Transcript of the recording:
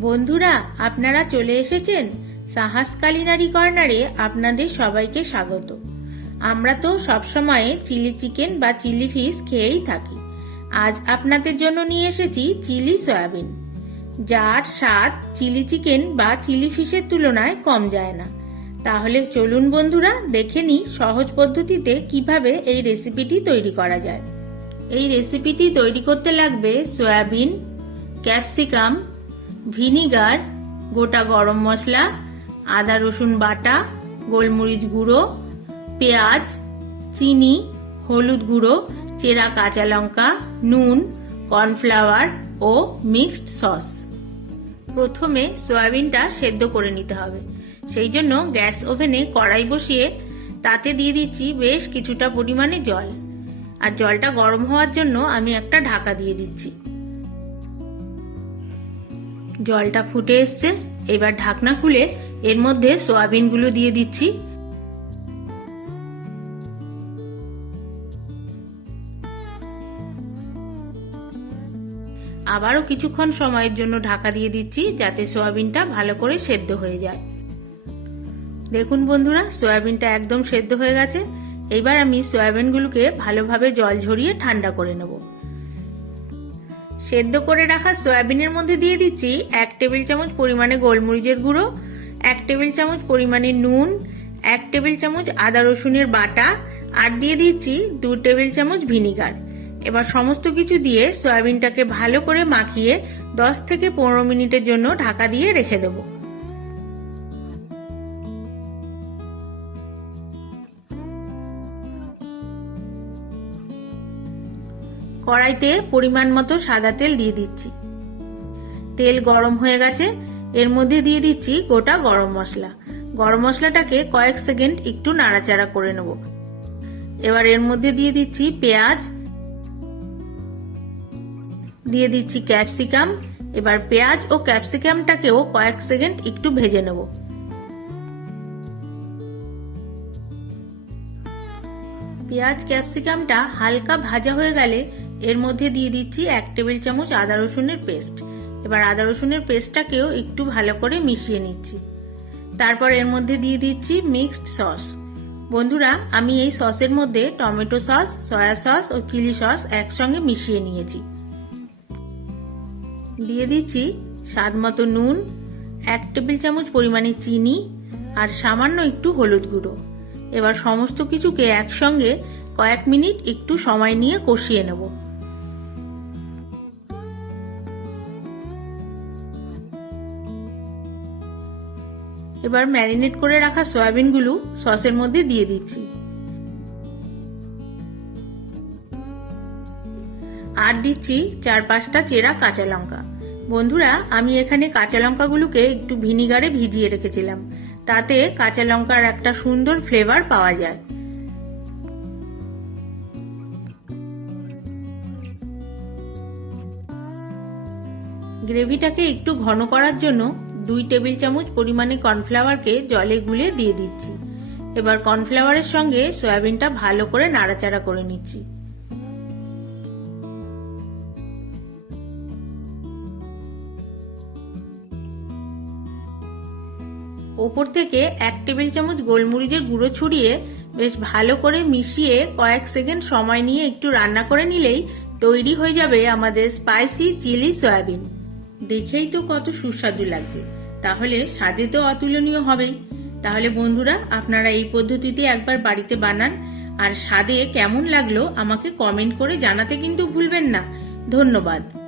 বন্ধুরা, আপনারা চলে এসেছেন সাহাস কালিনারি কর্নারে আপনাদের সবাইকে স্বাগত। আমরা তো সবসময় চিলি চিকেন বা চিলি ফিশ খেয়েই থাকি। আজ আপনাদের জন্য নিয়ে এসেছি চিলি সয়াবিন। যার স্বাদ চিলি চিকেন বা চিলি ফিশের তুলনায় কম যায় না। তাহলে চলুন বন্ধুরা, দেখে নিই সহজ পদ্ধতিতে কীভাবে এই রেসিপিটি তৈরি করা যায়। এই রেসিপিটি তৈরি করতে লাগবে সয়াবিন, ক্যাপসিকাম ভিনিগার, গোটা গরম মশলা, আদা রসুন বাটা, গোলমরিচ গুঁড়ো, পেঁয়াজ, চিনি, হলুদ গুঁড়ো, চেরা কাঁচা লঙ্কা, নুন, কর্নফ্লাওয়ার ও মিক্সড সস। প্রথমে সয়াবিনটা সেদ্ধ করে নিতে হবে। সেই জন্য গ্যাস ওভেনে কড়াই বসিয়ে তাতে দিয়ে দিচ্ছি বেশ কিছুটা পরিমাণে জল। আর জলটা গরম হওয়ার জন্য আমি একটা ঢাকা দিয়ে দিচ্ছি। জলটা ফুটে এসছে। এবার ঢাকনা খুলে এর মধ্যে সোয়াবিনগুলো দিয়ে দিচ্ছি। আবারও কিছুক্ষণ সময়ের জন্য ঢাকা দিয়ে দিচ্ছি যাতে সোয়াবিনটা ভালো করে সেদ্ধ হয়ে যায়। দেখুন বন্ধুরা, সয়াবিনটা একদম সেদ্ধ হয়ে গেছে। এবার আমি সয়াবিনগুলোকে ভালোভাবে জল ঝরিয়ে ঠান্ডা করে নেব। সেদ্ধ করে রাখা সয়াবিনের মধ্যে দিয়ে দিচ্ছি এক টেবিল চামচ পরিমাণে গোলমরিচের গুঁড়ো, এক টেবিল চামচ পরিমাণে নুন, এক টেবিল চামচ আদা রসুনের বাটা আর দিয়ে দিচ্ছি দু টেবিল চামচ ভিনিগার। এবার সমস্ত কিছু দিয়ে সয়াবিনটাকে ভালো করে মাখিয়ে দশ থেকে পনেরো মিনিটের জন্য ঢাকা দিয়ে রেখে দেবো। কড়াইতে পরিমাণ মতো সাদা তেল দিয়ে দিচ্ছি। তেল গরম হয়ে গেছে, এর মধ্যে দিয়ে দিচ্ছি গোটা গরম মশলা। গরম মশলাটাকে কয়েক সেকেন্ড একটু নাড়াচাড়া করে নেব। এবার এর মধ্যে দিয়ে দিচ্ছি পেঁয়াজ, দিয়ে দিচ্ছি ক্যাপসিকাম। এবার পেঁয়াজ ও ক্যাপসিকামটাকেও কয়েক সেকেন্ড একটু ভেজে নেব। পেঁয়াজ, ক্যাপসিকামটা হালকা ভাজা হয়ে গেলে এর মধ্যে দিয়ে দিচ্ছি এক টেবিল চামচ আদা রসুনের পেস্ট। এবার আদা রসুনের পেস্টটাকেও একটু ভালো করে মিশিয়ে নিচ্ছি। তারপর এর মধ্যে দিয়ে দিচ্ছি মিক্সড সস। বন্ধুরা, আমি এই সসের মধ্যে টমেটো সস, সয়া সস ও চিলি সস একসঙ্গে মিশিয়ে নিয়েছি। দিয়ে দিচ্ছি স্বাদ মতো নুন, এক টেবিল চামচ পরিমাণে চিনি আর সামান্য একটু হলুদ গুঁড়ো। এবার সমস্ত কিছুকে একসঙ্গে কয়েক মিনিট একটু সময় নিয়ে কষিয়ে নেব। এবার ম্যারিনেট করে রাখা সয়াবিনগুলো সসের মধ্যে দিয়ে দিচ্ছি। আর দিচ্ছি চার পাঁচটা চেরা কাঁচা লঙ্কা। বন্ধুরা, আমি এখানে কাঁচা লঙ্কাগুলোকে একটু ভিনিগারে ভিজিয়ে রেখেছিলাম। তাতে কাঁচা লঙ্কার একটা সুন্দর ফ্লেভার পাওয়া যায়। গ্রেভিটাকে একটু ঘন করার জন্য দুই টেবিল চামচ পরিমাণে কর্নফ্লাওয়ারকে জলে গুলে দিয়ে দিচ্ছি। এবার কর্নফ্লাওয়ারের সঙ্গে সয়াবিনটা ভালো করে নাড়াচাড়া করে নিচ্ছি। ওপর থেকে এক টেবিল চামচ গোলমরিচের গুঁড়ো ছড়িয়ে বেশ ভালো করে মিশিয়ে কয়েক সেকেন্ড সময় নিয়ে একটু রান্না করে নিলেই তৈরি হয়ে যাবে আমাদের স্পাইসি চিলি সয়াবিন। দেখেই তো কত সুস্বাদু লাগছে। তাহলে স্বাদে তো অতুলনীয় হবেই। তাহলে বন্ধুরা, আপনারা এই পদ্ধতিতে একবার বাড়িতে বানান। আর স্বাদে কেমন লাগল আমাকে কমেন্ট করে জানাতে কিন্তু ভুলবেন না। ধন্যবাদ।